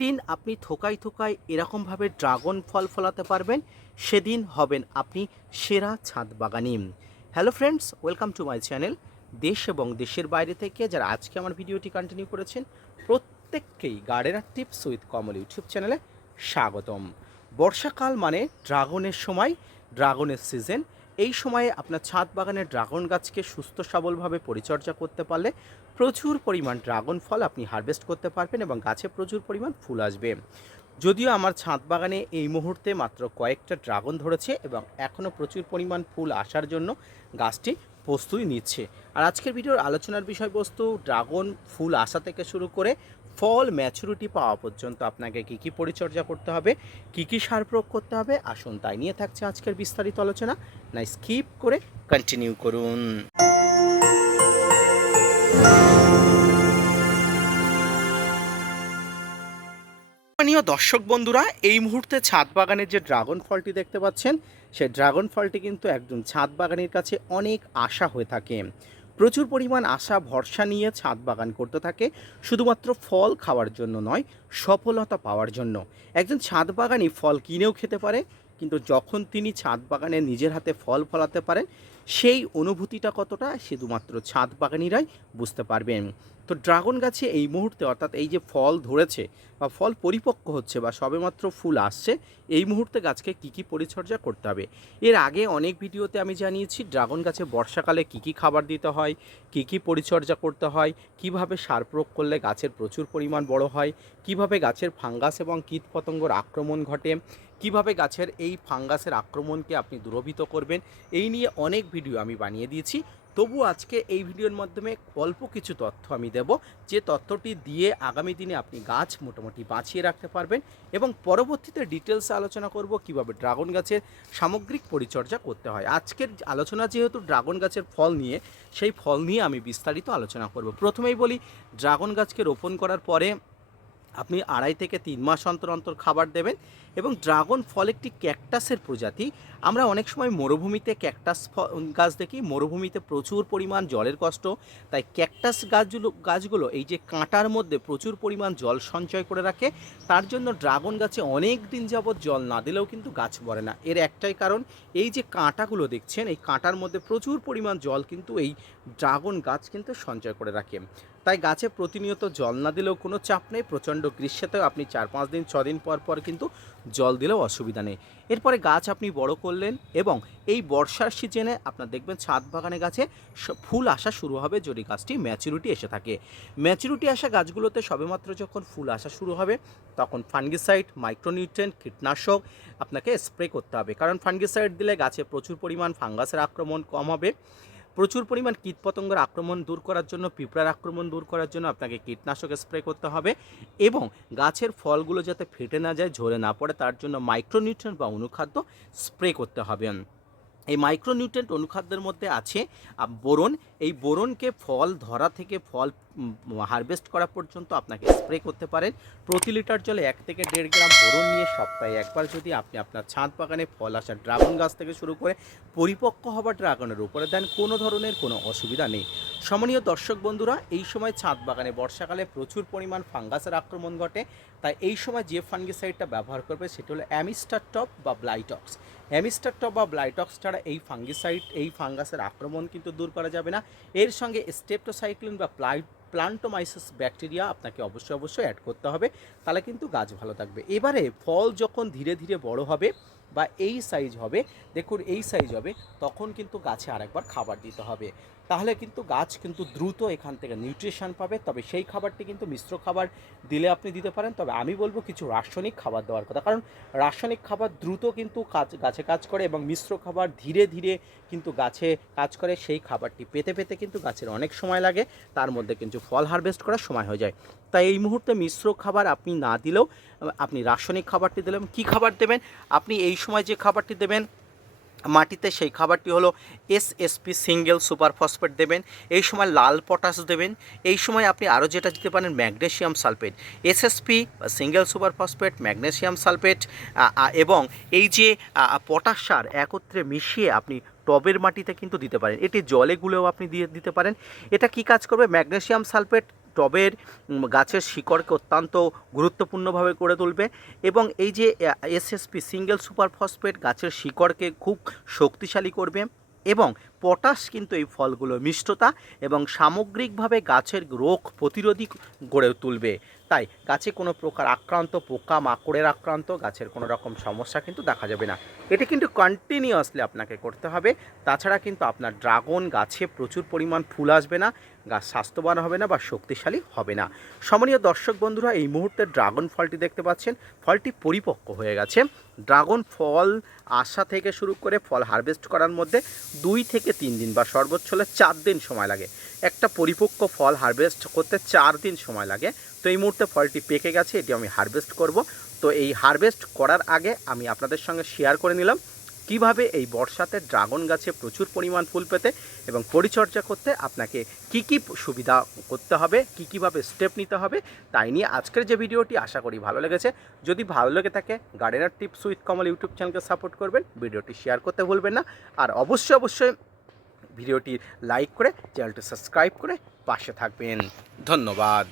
দিন আপনি থোকায় থোকায় এরকমভাবে ড্রাগন ফল ফলাতে পারবেন, সেদিন হবেন আপনি সেরা ছাদ বাগানি। Hello friends welcome to my channel দেশ এবং দেশের বাইরে থেকে যারা আজকে আমার ভিডিওটি কন্টিনিউ করেছেন, প্রত্যেককেই gardener tips with Kamal YouTube চ্যানেলে স্বাগতম। বর্ষাকাল মানে ড্রাগনের সময়, ড্রাগনের সিজন এই সময়ে আপনার ছাদ বাগানের ড্রাগন গাছকে সুস্থ সবলভাবে পরিচর্যা করতে পারলে প্রচুর পরিমাণ ড্রাগন ফল আপনি হারভেস্ট করতে পারবেন এবং গাছে প্রচুর পরিমাণ ফুল আসবে। যদিও আমার ছাদ বাগানে এই মুহূর্তে মাত্র কয়েকটা ড্রাগন ধরেছে এবং এখনও প্রচুর পরিমাণ ফুল আসার জন্য গাছটি প্রস্তুতি নিচ্ছে। আর আজকের ভিডিওর আলোচনার বিষয়বস্তু, ড্রাগন ফুল আসা থেকে শুরু করে ফল ম্যাচুরিটি পাওয়া পর্যন্ত আপনাকে কী কী পরিচর্যা করতে হবে, কী কী সার প্রয়োগ করতে হবে, আসুন তাই নিয়ে থাকছে আজকের বিস্তারিত আলোচনা। না স্কিপ করে কন্টিনিউ করুন। সম্মানীয় দর্শক বন্ধুরা, এই মুহূর্তে ছাদ বাগানের যে ড্রাগন ফলটি দেখতে পাচ্ছেন সেই ড্রাগন ফলটি কিন্তু একজন ছাদ বাগানের কাছে অনেক আশা হয়ে থাকে। প্রচুর পরিমাণ আশা, ভরসা নিয়ে ছাদ বাগান করতে থাকে। শুধুমাত্র ফল খাওয়ার জন্য নয়, সফলতা পাওয়ার জন্য। একজন ছাদ বাগানি ফল কিনেও খেতে পারে, কিন্তু যখন তিনি ছাদ বাগানে নিজের হাতে ফল ফলাতে পারেন সেই অনুভূতিটা কতটা শুধুমাত্র ছাদ বাগানিরাই বুঝতে পারবেন তো ড্রাগন গাছে এই মুহূর্তে, অর্থাৎ এই যে ফল ধরেছে বা ফল পরিপক্ক হচ্ছে বা সবেমাত্র ফুল আসছে, এই মুহূর্তে গাছকে কী কী পরিচর্যা করতে হবে? এর আগে অনেক ভিডিওতে আমি জানিয়েছি ড্রাগন গাছে বর্ষাকালে কী কী খাবার দিতে হয়, কী কী পরিচর্যা করতে হয়, কীভাবে সার প্রয়োগ করলে গাছের প্রচুর পরিমাণ বড় হয়, কীভাবে গাছের ফাঙ্গাস এবং কীটপতঙ্গর আক্রমণ ঘটে, কীভাবে গাছের এই ফাঙ্গাসের আক্রমণকে আপনি দূরভীত করবেন, এই নিয়ে অনেক ভিডিও আমি বানিয়ে দিয়েছি। তবু আজকে এই ভিডিওর মাধ্যমে অল্প কিছু তথ্য আমি দেব। যে তথ্যটি দিয়ে আগামী দিনে আপনি গাছ মোটামুটি বাঁচিয়ে রাখতে পারবেন এবং পরবর্তীতে ডিটেলসে আলোচনা করব কীভাবে ড্রাগন গাছের সামগ্রিক পরিচর্যা করতে হয়। আজকের আলোচনা যেহেতু ড্রাগন গাছের ফল নিয়ে, সেই ফল নিয়ে আমি বিস্তারিত আলোচনা করব। প্রথমেই বলি, ড্রাগন গাছকে রোপণ করার পরে আপনি আড়াই থেকে তিন মাস অন্তর অন্তর খাবার দেবেন এবং ড্রাগন ফল একটি ক্যাকটাসের প্রজাতি। আমরা অনেক সময় মরুভূমিতে ক্যাকটাস গাছ দেখি। মরুভূমিতে প্রচুর পরিমাণ জলের কষ্ট। তাই ক্যাকটাস গাছগুলো গাছগুলো এই যে কাঁটার মধ্যে প্রচুর পরিমাণ জল সঞ্চয় করে রাখে, তার জন্য ড্রাগন গাছে অনেক দিন যাবৎ জল না দিলেও কিন্তু গাছ মরে না। এর একটাই কারণ, এই যে কাঁটাগুলো দেখছেন, এই কাঁটার মধ্যে প্রচুর পরিমাণ জল কিন্তু এই ড্রাগন গাছ কিন্তু সঞ্চয় করে রাখে। তাই গাছে প্রতিনিয়ত জল না দিলেও কোনো চাপ নেই। প্রচণ্ড গ্রীষ্মেতেও আপনি চার পাঁচ দিন, ছ দিন পর পর কিন্তু জল দিলেও অসুবিধা নেই। এরপরে গাছ আপনি বড় করলেন এবং এই বর্ষার সিজনে আপনার দেখবেন ছাদ বাগানে গাছে ফুল আসা শুরু হবে যদি গাছটি ম্যাচুরিটি এসে থাকে। ম্যাচুরিটি আসা গাছগুলোতে সবেমাত্র যখন ফুল আসা শুরু হবে, তখন ফাঙ্গিসাইড মাইক্রোনিউট্রেন্ট কীটনাশক আপনাকে স্প্রে করতে হবে। কারণ ফাঙ্গিসাইড দিলে গাছে প্রচুর পরিমাণ ফাঙ্গাসের আক্রমণ কম হবে। প্রচুর পরিমাণ কীটপতঙ্গের আক্রমণ দূর করার জন্য, পিঁপড়ার আক্রমণ দূর করার জন্য আপনাকে কীটনাশক স্প্রে করতে হবে এবং গাছের ফলগুলো যাতে ফেটে না যায়, ঝরে না পড়ে, তার জন্য মাইক্রোনিউট্রেন বা অনুখাদ্য স্প্রে করতে হবে। এই মাইক্রোনিউট্রেন্ট অনুখাদ্যের মধ্যে আছে বোরন। এই বোরনকে ফল ধরা থেকে ফল হারভেস্ট করা পর্যন্ত আপনাকে স্প্রে করতে পারেন। প্রতি লিটার জলে এক থেকে দেড় গ্রাম বোরন নিয়ে সপ্তাহে একবার যদি আপনি আপনার ছাদ বাগানে ফল আসা ড্রাগন গাছ থেকে শুরু করে পরিপক্ক হওয়া ড্রাগনের উপরে দেন, কোনো ধরনের কোনো অসুবিধা নেই। সমনীয় দর্শক বন্ধুরা, এই সময় ছাদ বাগানে বর্ষাকালে প্রচুর পরিমাণ ফাঙ্গাসের আক্রমণ ঘটে। তাই এই সময় যে ফাঙ্গিসাইডটা ব্যবহার করবে সেটা হলো অ্যামিস্টার টপ বা ব্লাইটক্স অ্যামিস্টার টপ বা ব্লাইটক্স ছাড়া এই ফাঙ্গিসাইড এই ফাঙ্গাসের আক্রমণ কিন্তু দূর করা যাবে না। এর সঙ্গে স্টেপটোসাইক্লিন বা প্লাই প্লান্টোমাইসিস ব্যাকটেরিয়া আপনাকে অবশ্যই অবশ্যই অ্যাড করতে হবে। তাহলে কিন্তু গাছ ভালো থাকবে। এবারে ফল যখন ধীরে ধীরে বড় হবে বা এই সাইজ হবে, দেখুন এই সাইজ হবে, তখন কিন্তু গাছে আরেকবার খাবার দিতে হবে। তাহলে কিন্তু গাছ কিন্তু দ্রুত এখান থেকে নিউট্রিশন পাবে, তবে সেই খাবারটি কিন্তু মিশ্র খাবার দিলে আপনি দিতে পারেন। তবে আমি বলব কিছু রাসায়নিক খাবার দেওয়ার কথা, কারণ রাসায়নিক খাবার দ্রুত কিন্তু কাজ, গাছে কাজ করে এবং মিশ্র খাবার ধীরে ধীরে কিন্তু গাছে কাজ করে, সেই খাবারটি পেতে পেতে কিন্তু গাছের অনেক সময় লাগে, তার মধ্যে কিন্তু ফল হারভেস্ট করার সময় হয়ে যায়। তাই এই মুহূর্তে মিশ্র খাবার আপনি না দিলেও, আপনি রাসায়নিক খাবারটি দিলেন, কি খাবার দেবেন? আপনি এই সময় যে খাবারটি দেবেন মাটিতে সেই খাবারটি হলো এসএসপি সিঙ্গেল সুপার ফসফেট দেবেন। এই সময় লাল পটাশ দেবেন। এই সময় আপনি আরও যেটা দিতে পারেন magnesium sulphate SSP single super phosphate magnesium sulphate এবং এই যে পটাশ সার একত্রে মিশিয়ে আপনি টবের মাটিতে কিন্তু দিতে পারেন। এটি জলে গুলেও আপনি দিয়ে দিতে পারেন। এটা কি কাজ করবে? ম্যাগনেসিয়াম সালফেট টবের গাছের শিকড়কে অত্যন্ত গুরুত্বপূর্ণভাবে করে তুলবে এবং এই যে এসএসপি সিঙ্গেল সুপার ফসফেট গাছের শিকড়কে খুব শক্তিশালী করবে এবং পটাশ কিন্তু এই ফলগুলো মিষ্টতা এবং সামগ্রিকভাবে গাছের রোগ প্রতিরোধী গড়ে তুলবে। তাই গাছে কোনো প্রকার আক্রান্ত, পোকা, মাকড়ের আক্রান্ত, গাছের কোনো রকম সমস্যা কিন্তু দেখা যাবে না। এটি কিন্তু কন্টিনিউয়াসলি আপনাকে করতে হবে। তাছাড়া কিন্তু আপনার ড্রাগন গাছে প্রচুর পরিমাণ ফুল আসবে না, গাছ স্বাস্থ্যবান হবে না বা শক্তিশালী হবে না। সমনীয় দর্শক বন্ধুরা, এই মুহূর্তে ড্রাগন ফলটি দেখতে পাচ্ছেন। ফলটি পরিপক্ক হয়ে গেছে। ড্রাগন ফল আসা থেকে শুরু করে ফল হারভেস্ট করার মধ্যে দুই থেকে তিন দিন বা সর্বোচ্চ হলে চার দিন সময় লাগে। একটা পরিপক্ক ফল হারভেস্ট করতে চার দিন সময় লাগে। তো এই মুহূর্তে ফলটি পেকে গেছে, এটি আমি হারভেস্ট করব। তো এই হারভেস্ট করার আগে আমি আপনাদের সঙ্গে শেয়ার করে নিলাম, কীভাবে এই বর্ষাতে ড্রাগন গাছে প্রচুর পরিমাণ ফুল পেতে এবং পরিচর্যা করতে আপনাকে কি কি সুবিধা করতে হবে, কি কীভাবে স্টেপ নিতে হবে, তাই নিয়ে আজকের যে ভিডিওটি আশা করি ভালো লেগেছে। যদি ভালো লেগে থাকে, gardener tips with Kamal YouTube চ্যানেলকে সাপোর্ট করবেন, ভিডিওটি শেয়ার করতে ভুলবেন না। আর অবশ্যই অবশ্যই ভিডিওটি লাইক করে চ্যানেলটি সাবস্ক্রাইব করে পাশে থাকবেন। ধন্যবাদ।